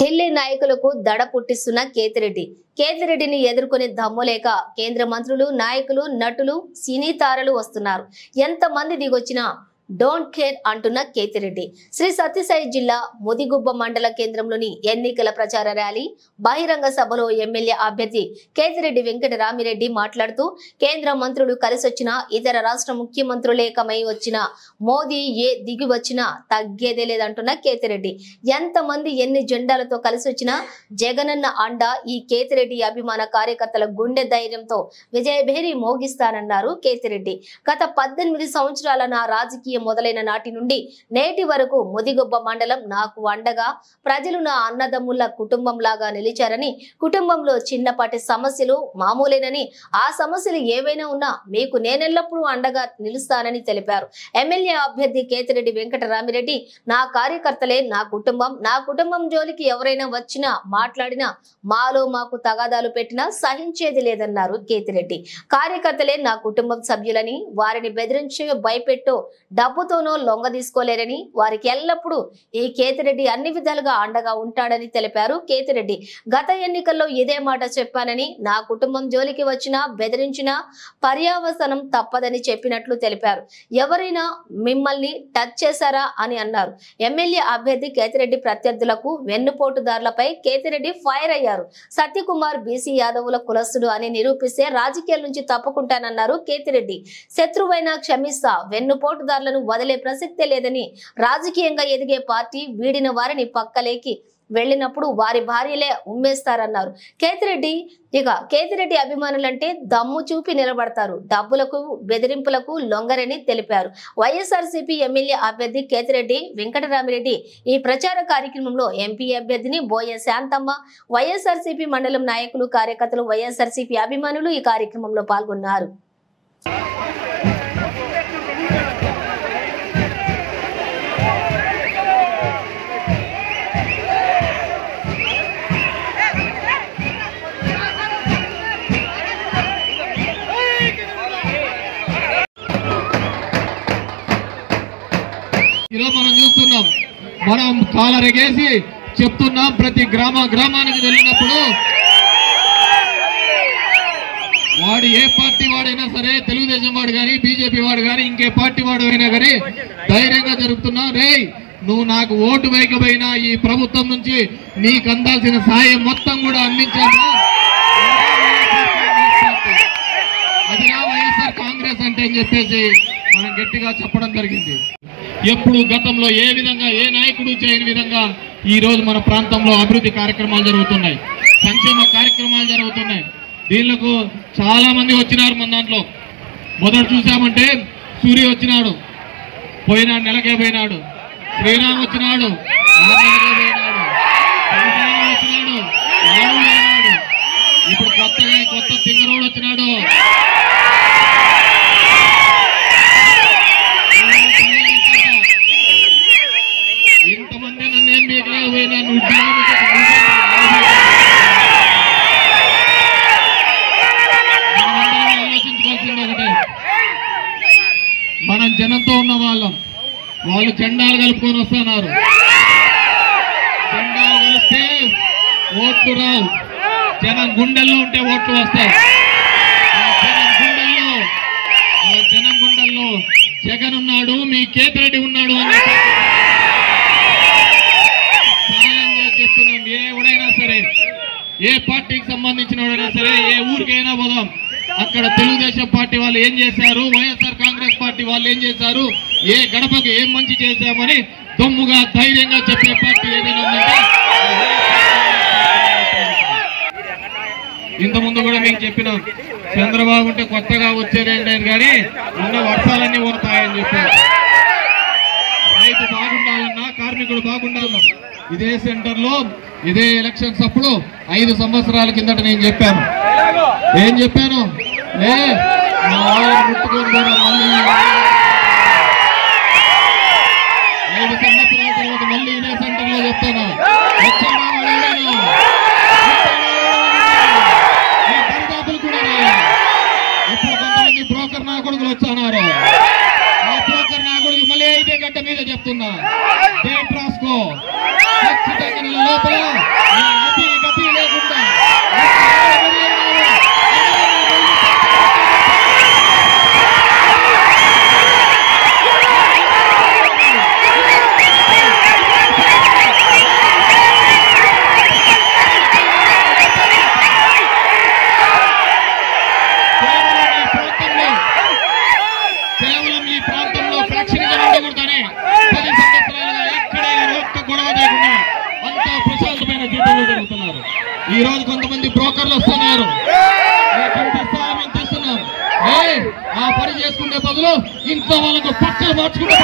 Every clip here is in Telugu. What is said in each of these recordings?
ఢిల్లీ నాయకులకు దడ పుట్టిస్తున్న కేతిరెడ్డిని ఎదుర్కొనే దమ్ము లేక కేంద్ర మంత్రులు, నాయకులు, నటులు, సినీ తారలు వస్తున్నారు. ఎంతమంది దిగొచ్చినా డోంట్ కేర్ అంటున్న కేతిరెడ్డి శ్రీ సత్యసాయి జిల్లా ముదిగుబ్బ మండల కేంద్రంలోని ఎన్నికల ప్రచార ర్యాలీ బహిరంగ సభలో ఎమ్మెల్యే అభ్యర్థి కేతిరెడ్డి వెంకటరామిరెడ్డి మాట్లాడుతూ కేంద్ర మంత్రులు కలిసొచ్చిన ఇతర రాష్ట్ర ముఖ్యమంత్రులేకమై వచ్చిన మోదీ దిగి వచ్చినా తగ్గేదే లేదంటున్న కేతిరెడ్డి ఎంతమంది ఎన్ని జెండాలతో కలిసొచ్చినా జగనన్న అండ ఈ కేతిరెడ్డి అభిమాన కార్యకర్తల గుండె ధైర్యంతో విజయభేరి మోగిస్తానన్నారు కేతిరెడ్డి. గత 18 సంవత్సరాల నా రాజకీయ మొదలైన నాటి నుండి నేటి వరకు ముదిగుబ్బ మండలం నాకు అండగా ప్రజలు నా అన్నదమ్ముల కుటుంబం లాగా నిలిచారని, కుటుంబంలో చిన్నపాటి సమస్యలు మామూలేనని, ఆ సమస్యలు ఏవైనా ఉన్నా మీకు నేనెల్లప్పుడూ అండగా నిలుస్తానని తెలిపారు. ఎమ్మెల్యే అభ్యర్థి కేతిరెడ్డి వెంకటరామిరెడ్డి నా కార్యకర్తలే నా కుటుంబం జోలికి ఎవరైనా వచ్చినా మాట్లాడినా మాలో మాకు తగాదాలు పెట్టినా సహించేది లేదన్నారు కేతిరెడ్డి. కార్యకర్తలే నా కుటుంబం సభ్యులని, వారిని బెదిరించి భయపెట్టో డబ్బుతోనో లొంగ తీసుకోలేరని, వారికి ఎల్లప్పుడూ ఈ కేతిరెడ్డి అన్ని విధాలుగా అండగా ఉంటాడని తెలిపారు కేతిరెడ్డి. గత ఎన్నికల్లో ఇదే మాట చెప్పానని, నా కుటుంబం జోలికి వచ్చినా బెదిరించినా పర్యావసనం తప్పదని చెప్పినట్లు తెలిపారు. ఎవరైనా మిమ్మల్ని టచ్ చేశారా అని అన్నారు. ఎమ్మెల్యే అభ్యర్థి కేతిరెడ్డి ప్రత్యర్థులకు వెన్నుపోటుదారులపై కేతిరెడ్డి ఫైర్ అయ్యారు. సత్యకుమార్ బీసీ యాదవుల కులస్తుడు అని నిరూపిస్తే రాజకీయాల నుంచి తప్పుకుంటానన్నారు కేతిరెడ్డి. శత్రువైనా క్షమిస్తా, వెన్నుపోటుదారులను వదిలే ప్రసక్తే లేదని, రాజకీయంగా ఎదిగే పార్టీ వీడిన వారిని పక్కలేకి వెళ్ళినప్పుడు వారి భార్యలే ఉమ్మేస్తారన్నారు కేతిరెడ్డి అభిమానులంటే దమ్ము చూపి నిలబడతారు, డబ్బులకు బెదిరింపులకు లొంగరని తెలిపారు. వైఎస్ఆర్సీపీ ఎమ్మెల్యే అభ్యర్థి కేతిరెడ్డి వెంకటరామిరెడ్డి ఈ ప్రచార కార్యక్రమంలో ఎంపీ అభ్యర్థిని బోయ శాంతమ్మ, వైఎస్ఆర్సీపీ మండలం నాయకులు, కార్యకర్తలు, వైఎస్ఆర్సీపీ అభిమానులు ఈ కార్యక్రమంలో పాల్గొన్నారు. ఈరోజు మనం చూస్తున్నాం, మనం కాలరెగేసి చెప్తున్నాం. ప్రతి గ్రామానికి వెళ్ళినప్పుడు వాడు ఏ పార్టీ వాడైనా సరే, తెలుగుదేశం వాడు కానీ, బీజేపీ వాడు కానీ, ఇంకే పార్టీ వాడు అయినా కానీ ధైర్యంగా జరుగుతున్నా. రే, నువ్వు నాకు ఓటు వేయకపోయినా ఈ ప్రభుత్వం నుంచి నీకు అందాల్సిన సాయం మొత్తం కూడా అందించాను. అదిరా వైఎస్ఆర్ కాంగ్రెస్ అంటే అని చెప్పేసి మనం గట్టిగా చెప్పడం జరిగింది. ఎప్పుడు గతంలో ఏ విధంగా ఏ నాయకుడు చేయని విధంగా ఈ రోజు మన ప్రాంతంలో అభివృద్ధి కార్యక్రమాలు జరుగుతున్నాయి, సంక్షేమ కార్యక్రమాలు జరుగుతున్నాయి. దీనికి చాలా మంది వచ్చినారు. మన దాంట్లో మొదట చూసామంటే సూర్య వచ్చినాడు, పోయినాడు, నెలకే పోయినాడు. శ్రీరామ్ వచ్చినాడు, 6 నెలకే పోయినాడు. వచ్చినాడు, 4 పోయినాడు. ఇప్పుడు కొత్త తింగరోడు వచ్చినాడు. ఇంతమంది నన్ను ఏం బీకలేకపోయినా ఆలోచించుకోవాల్సింది ఒకటే, మనం జనంతో ఉన్న వాళ్ళం. వాళ్ళు జెండాలు కలుపుకొని వస్తున్నారు. జెండాలు కలిస్తే ఓట్లు రావు, జనం గుండెల్లో ఉంటే ఓట్లు వస్తాయి. జనం గుండెల్లో జగన్ ఉన్నాడు, మీ కేతిరెడ్డి ఉన్నాడు అని చెప్తున్నాం. ఎవడైనా సరే, ఏ పార్టీకి సంబంధించిన వాడైనా సరే, ఏ ఊరికైనా పోదాం, అక్కడ తెలుగుదేశం పార్టీ వాళ్ళు ఏం చేశారు, వైఎస్ఆర్ కాంగ్రెస్ పార్టీ వాళ్ళు ఏం చేశారు, ఏ గడపకి ఏం మంచి చేశామని దమ్ముగా ధైర్యంగా చెప్పే పార్టీ ఏదైనా ఉందంటే ఇంతకుముందు కూడా మీకు చెప్పినాం. చంద్రబాబు ఉంటే కొత్తగా వచ్చేదేంటని కానీ ఉన్న వర్షాలన్నీ పోతాయని చెప్పారు. రైతు బాగుండాలన్నా, కార్మికుడు బాగుండాలన్నా ఇదే సెంటర్ లో ఇదే ఎలక్షన్స్ అప్పుడు 5 సంవత్సరాల కిందట నేను చెప్పాను. ఏం చెప్పాను? ముట్టుకొని కూడా మళ్ళీ 5 సంవత్సరాల తర్వాత మళ్ళీ ఇదే సెంటర్ లో చెప్తాను. దరిదాపులు కూడా ఇప్పుడు కొంతమంది బ్రోకర్ నా కొడుకులు వచ్చారు. ఆ బ్రోకర్ నా కొడుకులు మళ్ళీ 5 గంట మీద చెప్తున్నా, డేట్ రాసుకో. ఖచ్చితంగా లోపల బ్రోకర్లు వస్తున్నారు, ఇంత ఇస్తున్నారు. ఆ పని చేసుకునే బదులు ఇంట్లో వాళ్ళకు పక్కలు మార్చుకుంటే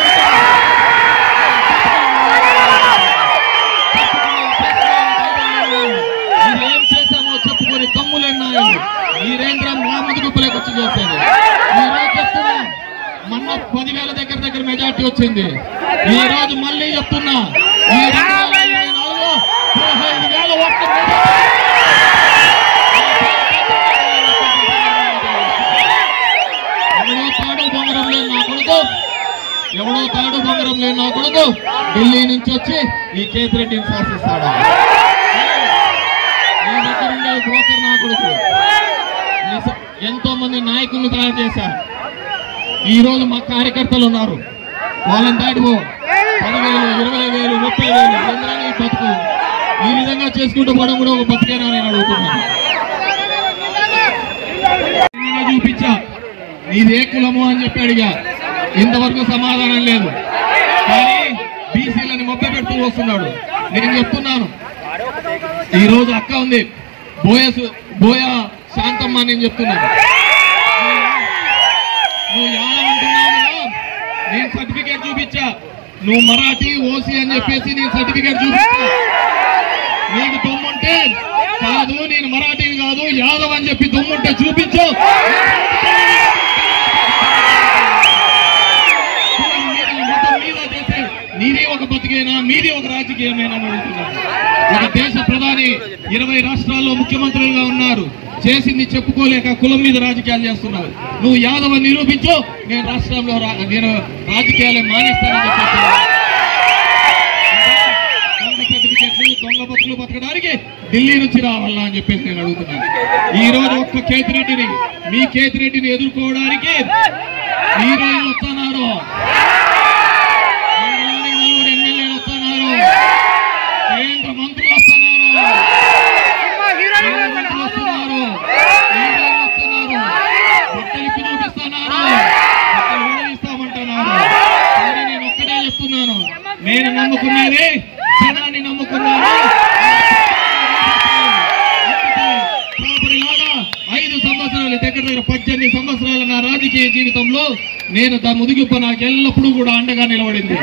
ఏం చేశామో చెప్పుకొని తమ్ములేనాయలు మీరేంద్ర మా ముదుగుప్పులేకి వచ్చి చేశారు. ఈ రోజు చెప్తున్నా, మొన్న 10,000 దగ్గర మెజార్టీ వచ్చింది. ఈ రోజు మళ్ళీ చెప్తున్నా, ఈ 2024 15,000 ఓట్ల ఎవడో తాడు బంగారం లేని నా కొడుకు ఢిల్లీ నుంచి వచ్చి ఈ కేతిరెడ్డిని శాసిస్తాడా? నీ దగ్గర ఉండే బ్రోకర్ నా కొడుకు. ఎంతో మంది నాయకులను తయారు చేశారు. ఈ రోజు మా కార్యకర్తలు ఉన్నారు, వాళ్ళని దాటిపో 10,000, 20,000, 30,000 చంద్రాన్ని బతుకు ఈ విధంగా చేసుకుంటూ పోవడం కూడా ఒక బతికేనా నేను అడుగుతున్నాను. చూపించా నీదే కులము అని చెప్పి అడిగా, ఇంతవరకు సమాధానం లేదు. కానీ బీసీలని మొక్క పెడుతూ వస్తున్నాడు. నేను చెప్తున్నాను, ఈ రోజు అక్క ఉంది బోయ శాంతమ్మ, నేను చెప్తున్నాను, నువ్వు యాదవంటున్నావు, నేను సర్టిఫికేట్ చూపించా. నువ్వు మరాఠీ ఓసీ అని చెప్పేసి నేను సర్టిఫికేట్ చూపించా. నీకు దమ్ముంటే కాదు, నేను మరాఠీని కాదు యాదవ్ అని చెప్పి దమ్ముంటే చూపించు. నీది ఒక బతికేనా, మీది ఒక రాజకీయమేనా అడుగుతున్నాను. ఒక దేశ ప్రధాని 20 రాష్ట్రాల్లో ముఖ్యమంత్రులుగా ఉన్నారు, చేసింది చెప్పుకోలేక కులం మీద రాజకీయాలు చేస్తున్నారు. నువ్వు యాదవ్ నిరూపించు, నేను రాష్ట్రంలో నేను రాజకీయాలు మానేస్తానని చెప్పేసి దొంగ సర్టిఫికెట్లు దొంగ బతుకులు బతకడానికి ఢిల్లీ నుంచి రావాలా అని చెప్పేసి నేను అడుగుతున్నాను. ఈ రోజు ఒక్క కేతిరెడ్డిని, మీ కేతిరెడ్డిని ఎదుర్కోవడానికి ఈ రోజు వస్తున్నారు, ఎమ్మెల్యేలు వస్తున్నారు, కేంద్ర మంత్రులు వస్తున్నారు, బట్టలిప్పి చూపిస్తున్నారు, విడదీస్తామంటున్నారు. కానీ నేను ఒక్కటే చెప్తున్నాను, నేను నమ్ముకున్నది జనాన్ని నమ్ముకున్నాను. 5 సంవత్సరాలు దగ్గర 18 సంవత్సరాల నా రాజకీయ జీవితంలో నేను ముదిగుప్ప నాకు ఎల్లప్పుడూ కూడా అండగా నిలబడింది.